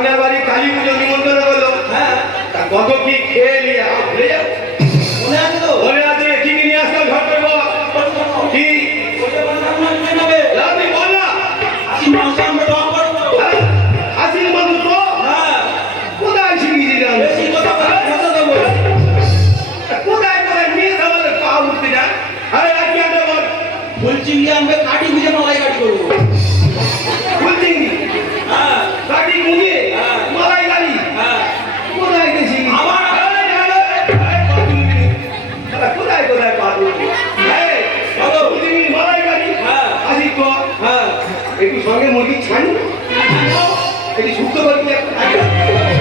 আপনার বাড়ি কালী পুজো নিমন্ত্রণ করলো। হ্যাঁ, তা কত কি খেয়ে নিয়ে ভুলে যাও? মনে আছে তো? মনে আছে? কি কি নিয়ে আসলাম ঝট করে বল। কি আপনি বল না। খাসির মাংস আমরা টক করবো। খাসির মাংস তো হ্যাঁ, কোথায় শিখিয়েছিলাম? বেশি কথা বলে কথা দেবো। কোথায় কোথায় নিয়ে আমাদের পা উঠতে যায়। আরে আর কি আনতে বল। বলছি গিয়ে আমরা কাটি বুঝে মালাই কাটি করবো। বলছি হ্যাঁ, গাড়ি মুড়িয়ে হ্যাঁ। মালাই গাড়ি হ্যাঁ, কোথায় গেছি? আবার কোথায় কোথায় পা তুলবি? মালাই গাড়ি হ্যাঁ। আসি তো হ্যাঁ, একটু সঙ্গে মুরগি ছাড়ি একটু শুক্তো করবি একটা